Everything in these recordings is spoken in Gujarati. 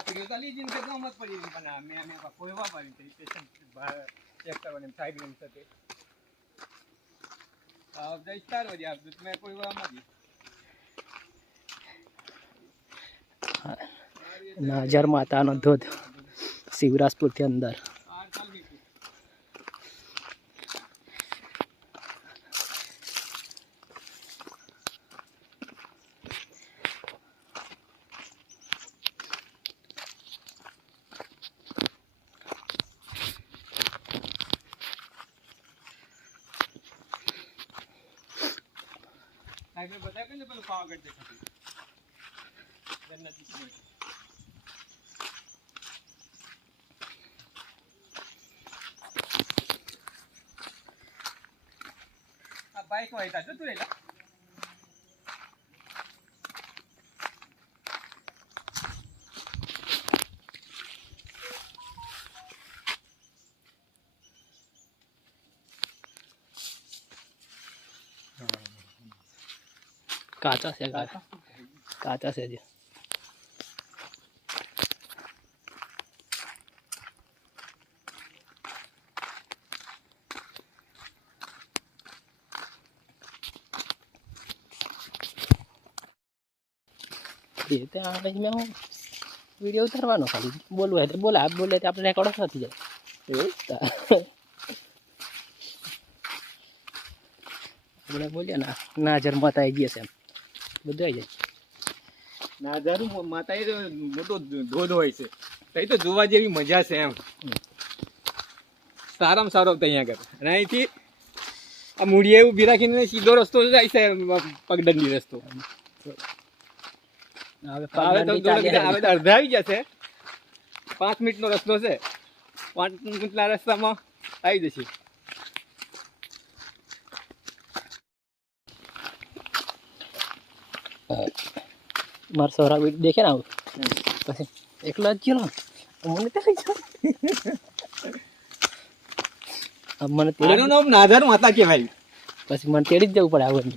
પીડ્યો તો લીધી ને તો મત પડી પણ મેં કોઈ વાપરી પેશન્ટ ચેક કરવાની સાઈડ રૂમ સાથે જઈસ્તાર વધી આપતું મેં કોઈ વામાં નાઝર માતાનો ધોધ શિવરાજપુરથી અંદર સાહેબ બતાવ્યું ને પેલું પાવાગઢ દેખાતું જન્નતી સિમેન્ટ આ બાઈક વાયતા જતું રહેલા કાચા છે કાચા છે જે ત્યાં મેં હું વિડીયો ઉતારવાનો ખાલી બોલવું હોય તો બોલે આપ બોલે તો આપણે રેકોર્ડ નથી જાય એવું આપણે બોલીએ ને નાઝર માતા આવી ગયા છે એમ બધું આવી જાય નાઝર માતા એ મોટો ધોધ હોય છે તઈ તો જોવા જેવી મજા છે એમ સારામાં સારો અહીંયા આગળ અને અહીંથી આ મૂળિયા એવું ઉભી રાખીને સીધો રસ્તો જાય છે પગદંડી રસ્તો હવે તો અડધા આવી જશે 5 મિનિટનો રસ્તો છે 5 મિનિટના રસ્તામાં આવી જશે મારા સૌરા દેખે ને આવું પછી એકલો જ ગયો મને મને તેનું નામ નાઝર માતા કહેવાય પછી મને તેડી જ જવું પડે આવું એમ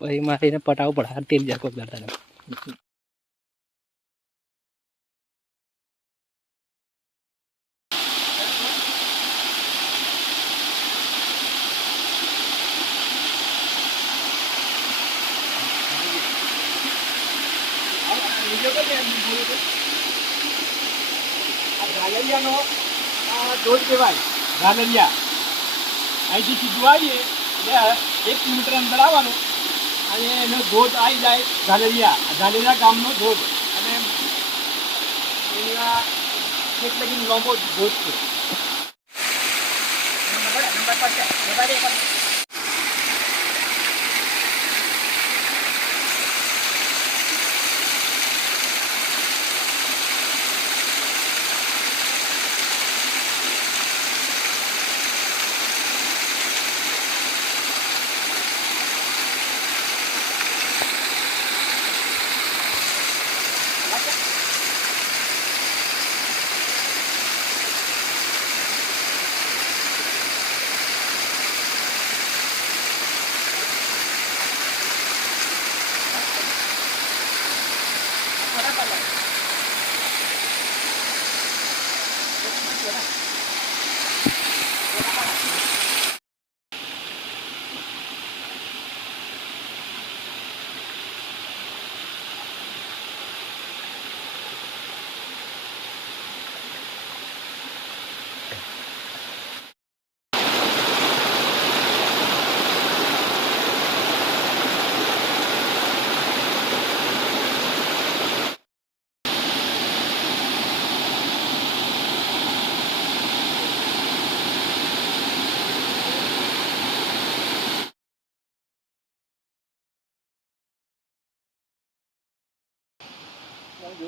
પછી મારે એને પટાવવું પડે હાર તેડી જાય કોઈક કરતા ઝાલરિયાનો ધોધ કહેવાય ઝાલરિયા અહીંથી સીધું આવીએ એટલે 1 કિલોમીટર અંદર આવવાનું અને એનો ધોધ આવી જાય ઝાલરિયા ગામનો ધોધ અને એના એક લગીન લાંબો ધોધ છે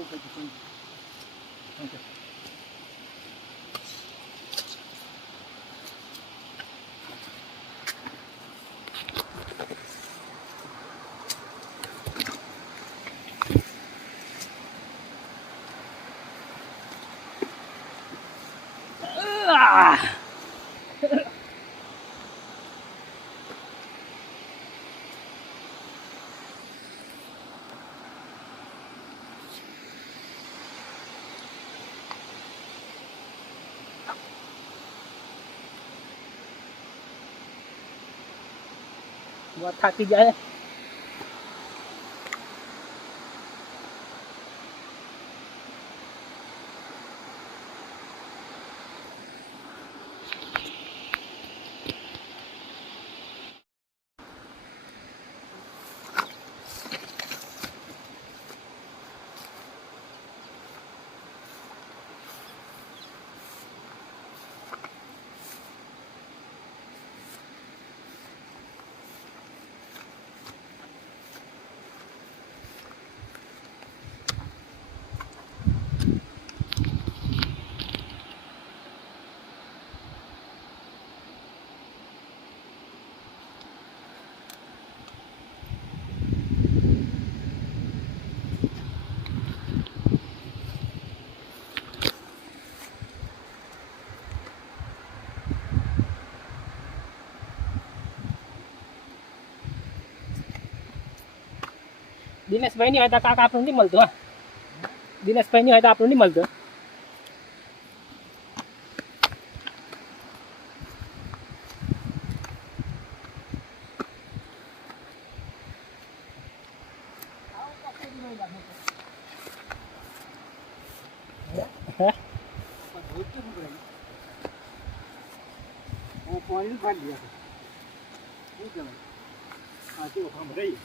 Okay. બહુ થાકી જાય. દિનેશભાઈ ની હોય તો કાકા આપણું નહીં મળતું. હા, દિનેશભાઈ ની હોય તો આપણું નહીં મળતું. હે પાણી ફાડી દીધા શું કહેવાય આ કેવો કામ રહી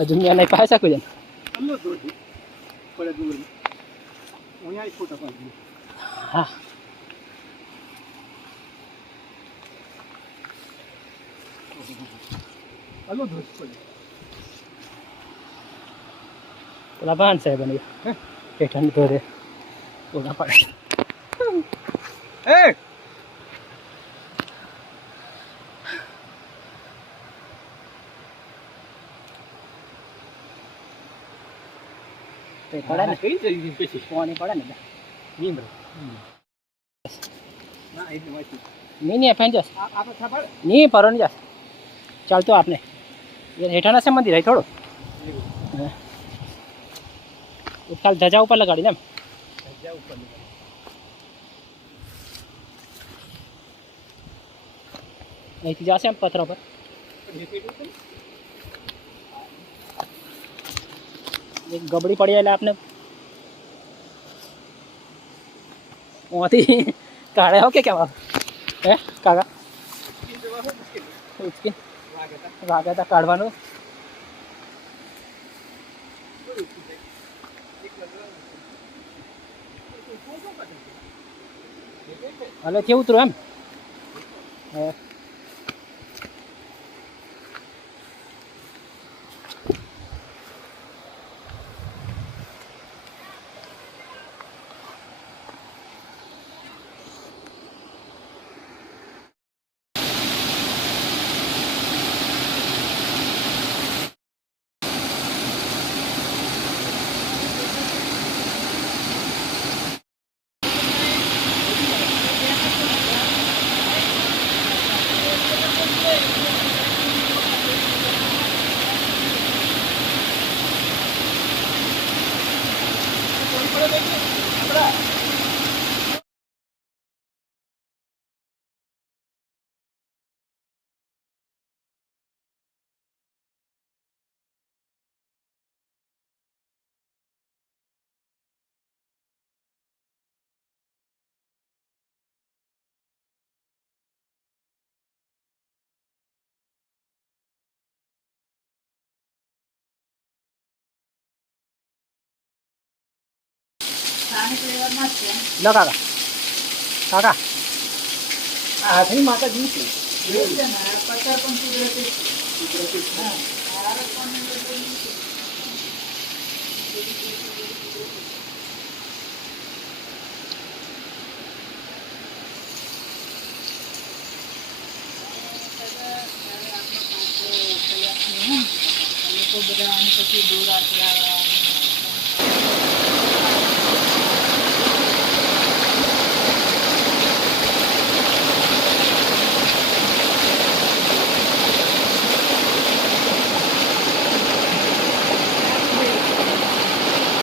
હજુ મેં નહીં પાઈ શકું છે. અમને દોડ પડે દૂર હું અહીંયા ફોટા પાડી હા, અલો દોડ પડે પેલા ભાન સાહેબ બની હેઠળ ધોરે ઓલા પડે. એ પડે ને કઈ જઈ પછી પાણી પડે ને નીમ ના એટલે વાંચી નહીં ફેન જશ આપણે ખબર નહીં ફરો નહીં જશ ચાલતો આપને એ હેઠળના છે મંદિર થોડું ખાલી ધજા ઉપર લગાડી ને એમ ઉપર અહીંથી જશે એમ પથરા પર એક ગબડી પડી એટલે આપને ઓથી કાઢે હો કે કેવા હે કાકા ઉચકી વાગે તા કાઢવાનું એટલે કેવું ઉતરું એમ હે લો કાકા કાકા આ થઈ માતાજી છે બધા આની પછી દોરા